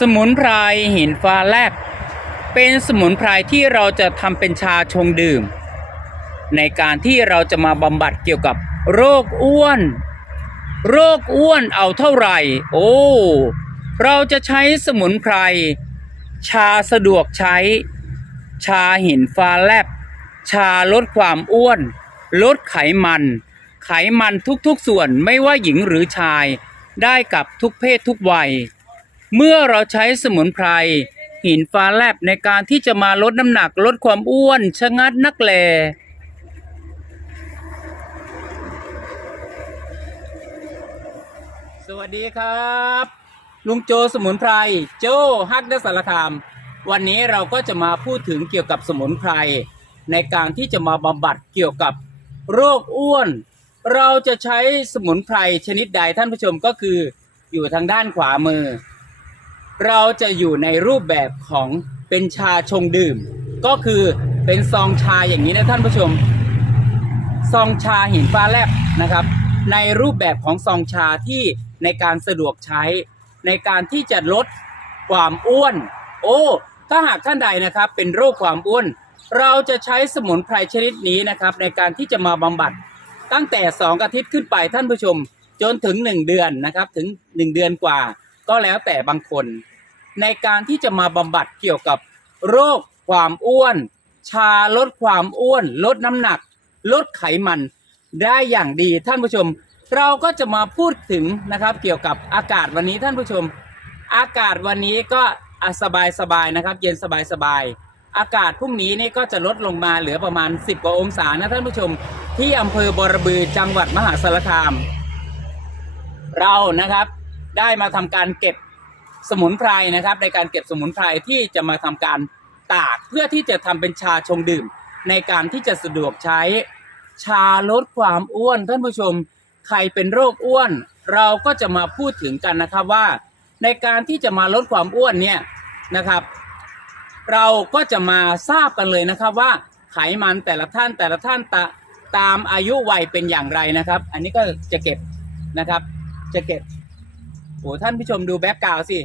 สมุนไพรหินฟ้าแลบ เป็นสมุนไพรที่เราจะทำเป็นชาชงดื่ม ในการที่เราจะมาบำบัดเกี่ยวกับโรคอ้วน โรคอ้วนเอาเท่าไหร่ โอ้ เราจะใช้สมุนไพร ชาสะดวกใช้ ชาหินฟ้าแลบ ชาลดความอ้วน ลดไขมัน ไขมันทุกๆส่วนไม่ว่าหญิงหรือชายได้กับทุกเพศทุกวัย เมื่อเราใช้สมุนไพร หินฟ้าแลบในการที่จะมาลดน้ำหนักลดความอ้วนชะงัดนักแลสวัสดีครับ ลุงโจสมุนไพร โจฮักดสารคาม วันนี้เราก็จะมาพูดถึงเกี่ยวกับสมุนไพร ในการที่จะมาบำบัดเกี่ยวกับโรคอ้วน เราจะใช้สมุนไพรชนิดใดท่านผู้ชมก็คืออยู่ทางด้านขวามือ เราจะอยู่ในรูปแบบของเป็นชาชงดื่ม ก็คือเป็นซองชาอย่างนี้นะท่านผู้ชม ซองชาหินฟ้าแลบนะครับ ในรูปแบบของซองชาที่ในการสะดวกใช้ ในการที่จะลดความอ้วน โอ้ถ้าหากท่านใดนะครับเป็นโรคความอ้วน เราจะใช้สมุนไพรชนิดนี้นะครับ ในการที่จะมาบำบัด ตั้งแต่ 2 อาทิตย์ขึ้นไปท่านผู้ชม จนถึง 1 เดือนนะครับถึง 1 เดือนกว่า ก็แล้วแต่บางคน ในการที่จะมาบำบัดเกี่ยวกับโรคความอ้วน ชาลดความอ้วน ลดน้ำหนัก ลดไขมันได้อย่างดีท่านผู้ชม เราก็จะมาพูดถึงนะครับเกี่ยวกับอากาศวันนี้ท่านผู้ชม อากาศวันนี้ก็อสบายสบายๆนะครับ เย็นสบายสบายๆอากาศพรุ่งนี้นี่ก็จะลดลงมาเหลือประมาณ 10กว่าองศานะท่านผู้ชม ที่อำเภอบรบือจังหวัดมหาสารคาม เรานะครับได้มาทำการเก็บ สมุนไพรนะครับ ในการเก็บสมุนไพรที่จะมาทำการตากเพื่อที่จะทำเป็นชาชงดื่ม ในการที่จะสะดวกใช้ชาลดความอ้วน ท่านผู้ชมใครเป็นโรคอ้วน เราก็จะมาพูดถึงกันนะครับว่า ในการที่จะมาลดความอ้วนเนี่ยนะครับ เราก็จะมาทราบกันเลยนะครับว่าไขมันแต่ละท่านแต่ละท่านตาตามอายุวัยเป็นอย่างไรนะครับ อันนี้ก็จะเก็บนะครับ จะเก็บ โอ้ท่านผู้ชมดูแบ็กกราวสิ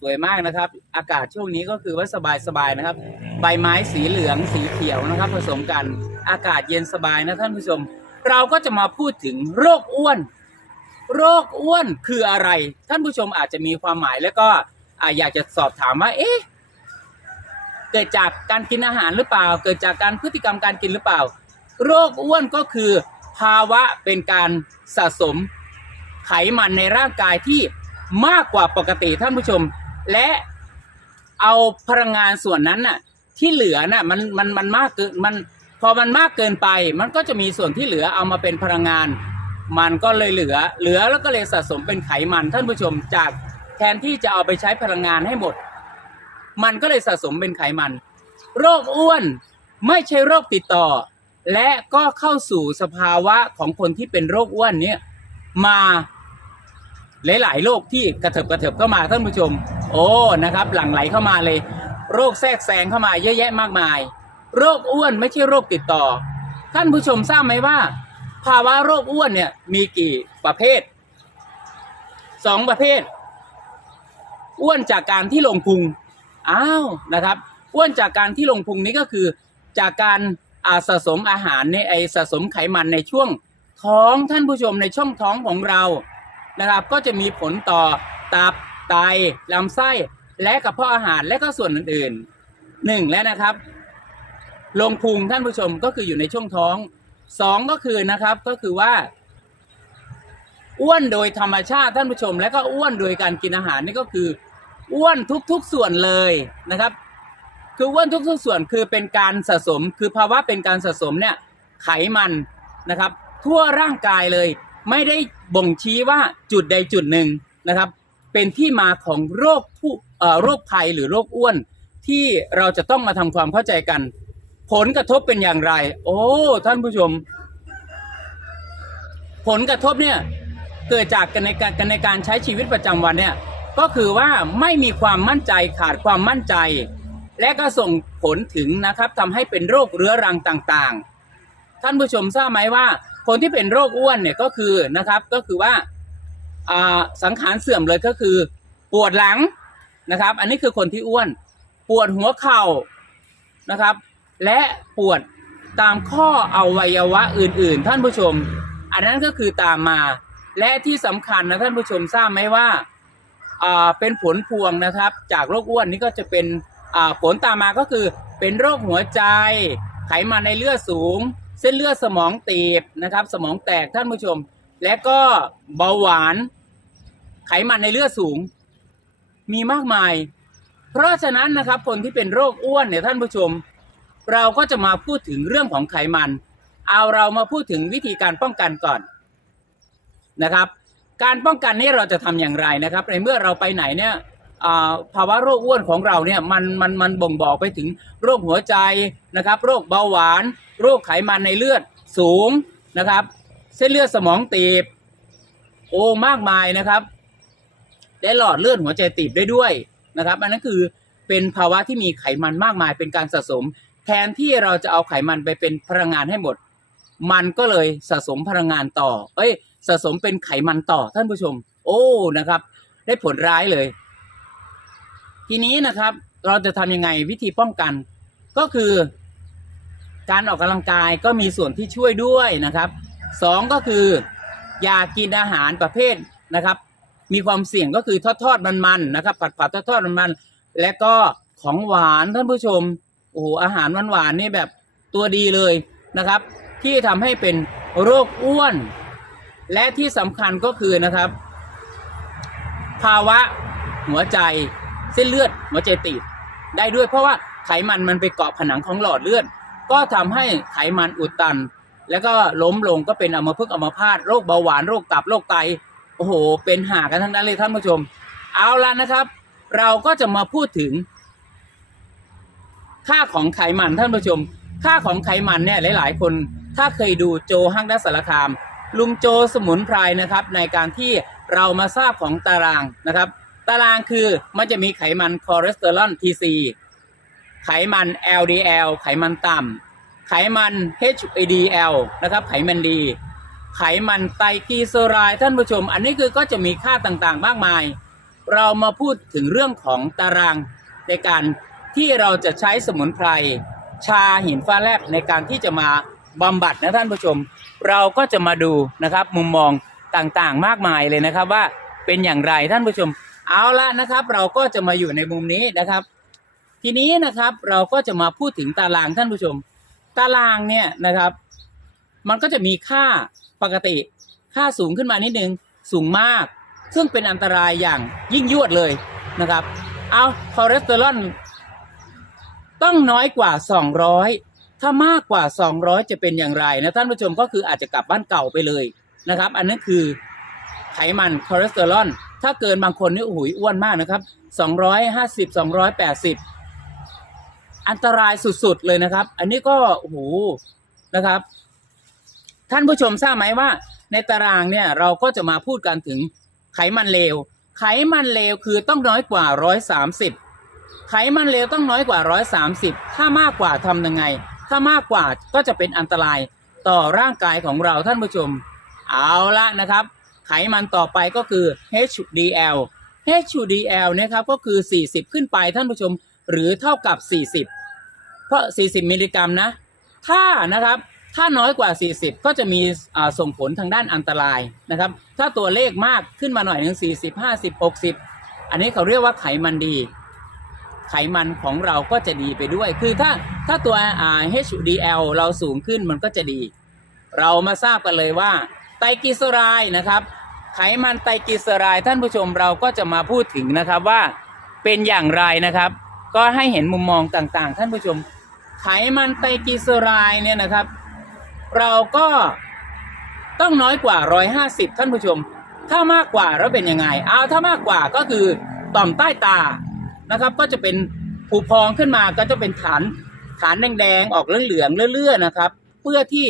สวยมากนะครับ อากาศช่วงนี้ก็คือว่าสบายๆนะครับ ใบไม้สีเหลืองสีเขียวนะครับ ผสมกันอากาศเย็นสบายนะท่านผู้ชม เราก็จะมาพูดถึงโรคอ้วน โรคอ้วนคืออะไร ท่านผู้ชมอาจจะมีความหมายแล้วก็อยากจะสอบถามว่า เอ๊ะเกิดจากการกินอาหารหรือเปล่า เกิดจากการพฤติกรรมการกินหรือเปล่า โรคอ้วนก็คือ ภาวะเป็นการสะสมไขมันในร่างกายที่ มากกว่าปกติท่านผู้ชม และเอาพลังงานส่วนนั้นน่ะ ที่เหลือน่ะมันมันมันมากเกินมันพอมันมากเกินไป มันก็จะมีส่วนที่เหลือเอามาเป็นพลังงาน มันก็เลยเหลือ เหลือแล้วก็เลยสะสมเป็นไขมันท่านผู้ชมจากแทนที่จะเอาไปใช้พลังงานให้หมด มันก็เลยสะสมเป็นไขมัน โรคอ้วนไม่ใช่โรคติดต่อ และก็เข้าสู่สภาวะของคนที่เป็นโรคอ้วนเนี่ยมา หลายๆโรคที่กระเถิบกระเถิบเข้ามาท่านผู้ชม โอ้นะครับหลั่งไหลเข้ามาเลย โรคแทรกแซงเข้ามาเยอะแยะมากมาย โรคอ้วนไม่ใช่โรคติดต่อ ท่านผู้ชมทราบไหมว่า ภาวะโรคอ้วนเนี่ยมีกี่ประเภทสองประเภท อ้วนจากการที่ลงพุงอ้าวนะครับ อ้วนจากการที่ลงพุงนี้ก็คือจากการอาสะสมอาหารในไอสะสมไขมันในช่วงท้องท่านผู้ชมในช่องท้องของเรา นะครับ ก็จะมีผลต่อตับไตลำไส้และกระเพาะอาหารและก็ส่วนอื่นๆหนึ่งแล้วนะครับลงพุงท่านผู้ชมก็คืออยู่ในช่วงท้องสองก็คือนะครับก็คือว่า อ้วนโดยธรรมชาติท่านผู้ชม และก็อ้วนโดยการกินอาหารนี่ก็คือ อ้วนทุกๆส่วนเลยนะครับ คืออ้วนทุกๆส่วนคือเป็นการสะสม คือภาวะเป็นการสะสมเนี่ยไขมันนะครับ ทั่วร่างกายเลย ไม่ได้บ่งชี้ว่าจุดใดจุดหนึ่งนะครับ เป็นที่มาของโรคผู้โรคภัยหรือโรคอ้วน ที่เราจะต้องมาทำความเข้าใจกัน ผลกระทบเป็นอย่างไร โอ้ท่านผู้ชม ผลกระทบเนี่ยเกิดจากกันในการกันในการใช้ชีวิตประจำวันเนี่ยก็คือว่าไม่มีความมั่นใจขาดความมั่นใจ และก็ส่งผลถึงนะครับทำให้เป็นโรคเรื้อรังต่างๆ ท่านผู้ชมทราบไหมว่า คนที่เป็นโรคอ้วนเนี่ยก็คือนะครับก็คือว่าสังขารเสื่อมเลยก็คือ ปวดหลังนะครับ อันนี้คือคนที่อ้วน ปวดหัวเข่านะครับ และปวดตามข้ออวัยวะอื่น ๆ ท่านผู้ชม อันนั้นก็คือตามมาและที่สำคัญนะท่านผู้ชมทราบไหมว่าเป็นผลพวงนะครับ จากโรคอ้วนนี่ก็จะเป็นผลตามมาก็คือเป็นโรคหัวใจ ไขมันในเลือดสูง เส้นเลือดสมองตีบนะครับ สมองแตกท่านผู้ชม และก็เบาหวาน ไขมันในเลือดสูง มีมากมาย เพราะฉะนั้นนะครับ คนที่เป็นโรคอ้วนเนี่ยท่านผู้ชม เราก็จะมาพูดถึงเรื่องของไขมัน เอาเรามาพูดถึงวิธีการป้องกันก่อนนะครับ การป้องกันนี้เราจะทำอย่างไรนะครับ ในเมื่อเราไปไหนเนี่ย ภาวะโรคอ้วนของเราเนี่ยมันมันมันบ่งบอกไปถึงโรคหัวใจนะครับ โรคเบาหวาน โรคไขมันในเลือดสูงนะครับ เส้นเลือดสมองตีบ โอ้มากมายนะครับและหลอดเลือดหัวใจตีบได้ด้วยนะครับ อันนั้นคือเป็นภาวะที่มีไขมันมากมายเป็นการสะสม แทนที่เราจะเอาไขมันไปเป็นพลังงานให้หมด มันก็เลยสะสมพลังงานต่อ เอ้ย สะสมเป็นไขมันต่อท่านผู้ชม โอ้นะครับ ได้ผลร้ายเลย ทีนี้นะครับ เราจะทำยังไงวิธีป้องกัน ก็คือ การออกกำลังกายก็มีส่วนที่ช่วยด้วยนะครับสองก็คือ อย่ากินอาหารประเภทนะครับ มีความเสี่ยงก็คือทอดทอดๆมันๆนะครับ ผัดผัดทอดทอดๆมันๆและก็ของหวานท่านผู้ชมโอ้โหอาหารหวานๆนี่แบบตัวดีเลยนะครับ ที่ทำให้เป็นโรคอ้วน และที่สำคัญก็คือนะครับ ภาวะหัวใจ เส้นเลือดหัวใจตีบได้ด้วย เพราะว่าไขมันมันไปเกาะผนังของหลอดเลือด ก็ทำให้ไขมันอุดตัน แล้วก็ล้มลงก็เป็นอัมพฤกษ์อัมพาตโรคเบาหวานโรคตับโรคไตโอ้โห เป็นหากันทั้งนั้นเลยท่านผู้ชม เอาละนะครับ เราก็จะมาพูดถึง ค่าของไขมันท่านผู้ชม ค่าของไขมันเนี่ยหลาย ๆ คน ถ้าเคยดูโจห้างดัสารคาม ลุงโจสมุนไพรนะครับ ในการที่เรามาทราบของตารางนะครับ ตารางคือมันจะมีไขมันคอเลสเตอรอล TC ไขมัน LDL ไขมันต่ำไขมัน HDL นะครับ ไขมันดี ไขมันไตรกลีเซอไรด์ท่านผู้ชม อันนี้คือก็จะมีค่าต่างๆ มากมาย เรามาพูดถึงเรื่องของตารางในการที่เราจะใช้สมุนไพร ชาหินฟ้าแลบในการที่จะมาบำบัดนะท่านผู้ชม เราก็จะมาดูนะครับมุมมองต่างๆ มากมายเลยนะครับว่าเป็นอย่างไรท่านผู้ชม เอาละนะครับ เราก็จะมาอยู่ในมุมนี้นะครับ ทีนี้นะครับเราก็จะมาพูดถึงตารางท่านผู้ชม ตารางเนี่ยนะครับ มันก็จะมีค่าปกติ ค่าสูงขึ้นมานิดนึงสูงมาก ซึ่งเป็นอันตรายอย่างยิ่งยวดเลยนะครับ เอาคอเลสเตอรอลต้องน้อยกว่า 200 ถ้ามากกว่า 200 จะเป็นอย่างไรนะท่านผู้ชมก็คืออาจจะกลับบ้านเก่าไปเลยนะครับ อันนั้นคือไขมันคอเลสเตอรอล ถ้าเกินบางคนนี่โอ้โหอ้วนมากนะครับ250 280อันตรายสุดๆเลยนะครับ อันนี้ก็โอ้โหนะครับ ท่านผู้ชมทราบไหมว่า ในตารางเนี่ยเราก็จะมาพูดกันถึงไขมันเลว ไขมันเลวคือต้องน้อยกว่า130ไขมันเลวต้องน้อยกว่า130ถ้ามากกว่าทำยังไง ถ้ามากกว่าก็จะเป็นอันตรายต่อร่างกายของเราท่านผู้ชม เอาละนะครับ ไขมันต่อไปก็คือ HDL HDL นะครับก็คือ 40 ขึ้นไปท่านผู้ชมหรือเท่ากับ 40 เพราะ 40 มิลลิกรัมนะ ถ้านะครับถ้าน้อยกว่า 40 ก็จะมีอ่าส่งผลทางด้านอันตรายนะครับ ถ้าตัวเลขมากขึ้นมาหน่อยหนึ่ง40 50 60 อันนี้เขาเรียกว่าไขมันดี ไขมันของเราก็จะดีไปด้วย คือถ้าถ้าตัวอ่า HDL เราสูงขึ้นมันก็จะดี เรามาทราบกันเลยว่า ตรกลีเซอไรด์นะครับ ไขมันไตรกลีเซอไรด์ท่านผู้ชมเราก็จะมาพูดถึงนะครับว่าเป็นอย่างไรนะครับ ก็ให้เห็นมุมมองต่างๆ ท่านผู้ชม ไขมันไตรกลีเซอไรด์เนี่ยนะครับ เราก็ต้องน้อยกว่า 150 ท่านผู้ชม ถ้ามากกว่าแล้วเป็นยังไงเอาถ้ามากกว่าก็คือต่อมใต้ตานะครับ ก็จะเป็นผูพองขึ้นมาก็จะเป็นฐานฐานแดงๆออกเหลืองๆเลื่อยๆนะครับ เพื่อที่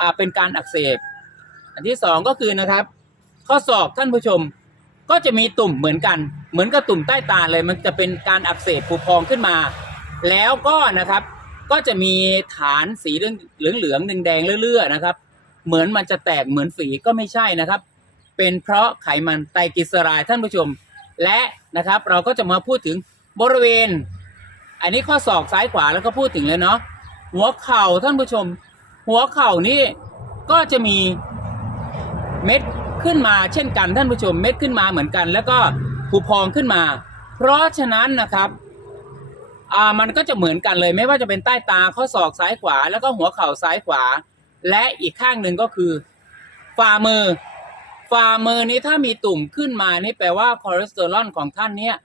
อ่าเป็นการอักเสบ อันที่สองก็คือนะครับ ข้อศอกท่านผู้ชมก็จะมีตุ่มเหมือนกัน เหมือนกับตุ่มใต้ตาเลย มันจะเป็นการอักเสบผูพองขึ้นมา แล้วก็นะครับ ก็จะมีฐานสีเหลืองเหลืองๆแดงเลื่อยๆนะครับ เหมือนมันจะแตกเหมือนฝีก็ไม่ใช่นะครับ เป็นเพราะไขมันไตรกลีเซอไรด์ท่านผู้ชม และนะครับ เราก็จะมาพูดถึงบริเวณ อันนี้ข้อศอกซ้ายขวาแล้วก็พูดถึงเลยเนาะหัวเข่าท่านผู้ชม หัวเข่านี่ก็จะมี เม็ดขึ้นมาเช่นกันท่านผู้ชมเม็ดขึ้นมาเหมือนกัน แล้วก็ผุพองขึ้นมา เพราะฉะนั้นนะครับอ่ามันก็จะเหมือนกันเลย ไม่ว่าจะเป็นใต้ตาข้อศอกซ้ายขวา แล้วก็หัวเข่าซ้ายขวา และอีกข้างหนึ่งก็คือฝ่ามือฝ่ามือนี้ถ้ามีตุ่มขึ้นมานี่แปลว่าคอเลสเตอรอลของท่านเนี่ย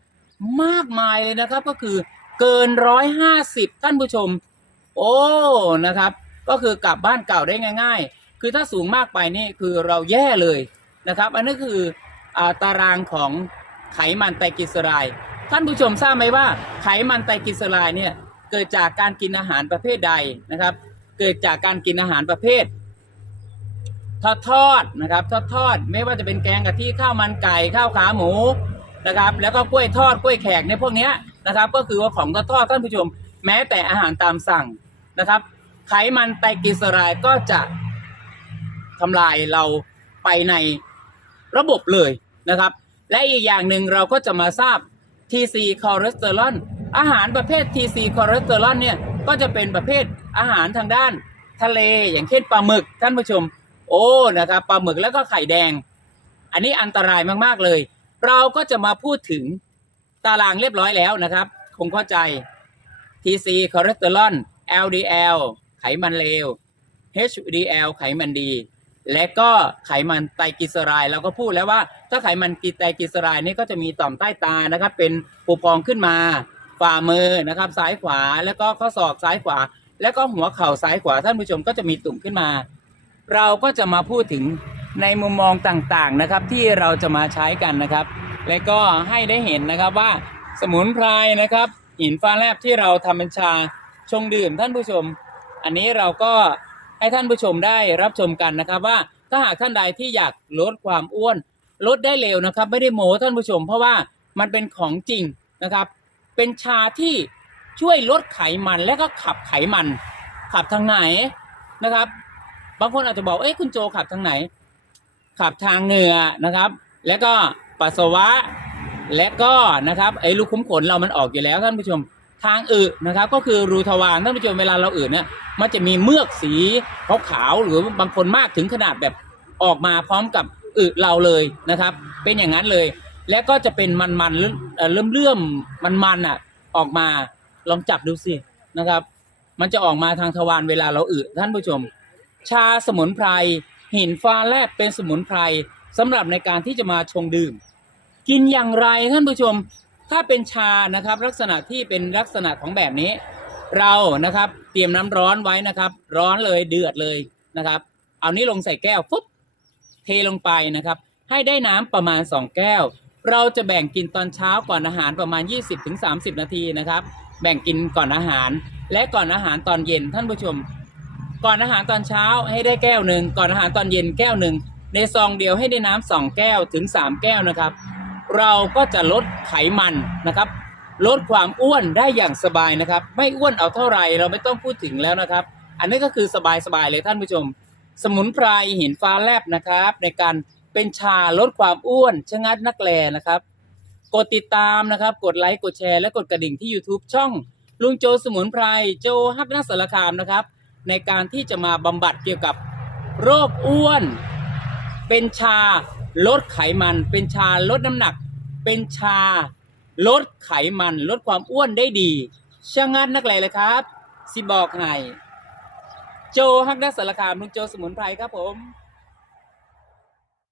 มากมายเลยนะครับ ก็คือเกินร้อยห้าสิบท่านผู้ชม โอ้นะครับ ก็คือกลับบ้านเก่าได้ง่าย ๆ คือถ้าสูงมากไปนี่คือเราแย่เลยนะครับ อันนี้คืออาตารางของไขมันไตรกลีเซอไรด์ท่านผู้ชมทราบไหมว่าไขมันไตรกลีเซอไรด์เนี่ยเกิดจากการกินอาหารประเภทใดนะครับ เกิดจากการกินอาหารประเภท ทอดทอดนะครับทอดทอดไม่ว่าจะเป็นแกงกะทิข้าวมันไก่ข้าวขาหมูนะครับแล้วก็กล้วยทอดกล้วยแขกในพวกนี้นะครับ ก็คือว่าของทอดทอดท่านผู้ชม แม้แต่อาหารตามสั่งนะครับ ไขมันไตรกลีเซอไรด์ก็จะ ทำลายเราไปในระบบเลยนะครับ และอีกอย่างหนึ่งเราก็จะมาทราบ TC คอเลสเตอรอลอาหารประเภท TC คอเลสเตอรอลเนี่ยก็จะเป็นประเภทอาหารทางด้านทะเลอย่างเช่นปลาหมึกท่านผู้ชม โอ้นะครับปลาหมึกแล้วก็ไข่แดง อันนี้อันตรายมากๆเลย เราก็จะมาพูดถึงตารางเรียบร้อยแล้วนะครับ คงเข้าใจ TC คอเลสเตอรอล LDL ไขมันเลว HDL ไขมันดี และก็ไขมันไตรกลีเซอไรด์เราก็พูดแล้วว่า ถ้าไขมันกีไตรกลีเซอไรด์นี่ก็จะมีต่อมใต้ตานะครับ เป็นปูพองขึ้นมาฝ่ามือนะครับ ซ้ายขวาแล้วก็ข้อศอกซ้ายขวา แล้วก็หัวเข่าซ้ายขวาท่านผู้ชมก็จะมีตุ่มขึ้นมา เราก็จะมาพูดถึงในมุมมองต่างๆนะครับ ที่เราจะมาใช้กันนะครับ และก็ให้ได้เห็นนะครับว่าสมุนไพรนะครับหินฟ้าแลบที่เราทำเป็นชาชงดื่มท่านผู้ชม อันนี้เราก็ ให้ท่านผู้ชมได้รับชมกันนะครับว่าถ้าหากท่านใดที่อยากลดความอ้วน ลดได้เร็วนะครับ ไม่ได้โม้ท่านผู้ชม เพราะว่ามันเป็นของจริงนะครับ เป็นชาที่ช่วยลดไขมันและก็ขับไขมัน ขับทางไหนนะครับ บางคนอาจจะบอกเอ้ยคุณโจขับทางไหน ขับทางเหนือนะครับ แล้วก็ปัสสาวะและก็นะครับไอ้ลูกคุ้มขนเรามันออกอยู่แล้วท่านผู้ชม ทางอึนะครับ ก็คือรูทวารท่านผู้ชมเวลาเราอึเนี่ยมันจะมีเมือกสีขาวๆหรือบางคนมากถึงขนาดแบบออกมาพร้อมกับอึเราเลยนะครับ เป็นอย่างนั้นเลย แล้วก็จะเป็นมันๆเอ่อเลื่อมมันๆอะออกมาลองจับดูสินะครับ มันจะออกมาทางทวารเวลาเราอึท่านผู้ชม ชาสมุนไพรหินฟ้าแลบเป็นสมุนไพรสำหรับในการที่จะมาชงดื่ม กินอย่างไรท่านผู้ชม ถ้าเป็นชานะครับลักษณะที่เป็นลักษณะของแบบนี้ เรานะครับเตรียมน้ำร้อนไว้นะครับ ร้อนเลยเดือดเลยนะครับ เอานี้ลงใส่แก้วปุ๊บเทลงไปนะครับ ให้ได้น้ำประมาณ 2 แก้ว เราจะแบ่งกินตอนเช้าก่อนอาหารประมาณ 20-30 นาทีนะครับ แบ่งกินก่อนอาหาร และก่อนอาหารตอนเย็นท่านผู้ชม ก่อนอาหารตอนเช้าให้ได้แก้วหนึ่งก่อนอาหารตอนเย็นแก้วหนึ่งในซองเดียวให้ได้น้ำสองแก้วถึงสามแก้วนะครับ เราก็จะลดไขมันนะครับ ลดความอ้วนได้อย่างสบายนะครับ ไม่อ้วนเอาเท่าไหร่เราไม่ต้องพูดถึงแล้วนะครับ อันนี้ก็คือสบายๆเลยท่านผู้ชม สมุนไพรหินฟ้าแลบนะครับ ในการเป็นชาลดความอ้วนชะงัดนักแลนะครับ กดติดตามนะครับ กดไลค์กดแชร์และกดกระดิ่งที่ YouTube ช่องลุงโจสมุนไพรโจฮักนักสารคามนะครับ ในการที่จะมาบำบัดเกี่ยวกับโรคอ้วน เป็นชา ลดไขมันเป็นชาลดน้ำหนัก เป็นชาลดไขมันลดความอ้วนได้ดีช่างัดนักเลยเลยครับ สิบอกให้โจฮักนักสารคามลุงโจสมุนไพรครับผม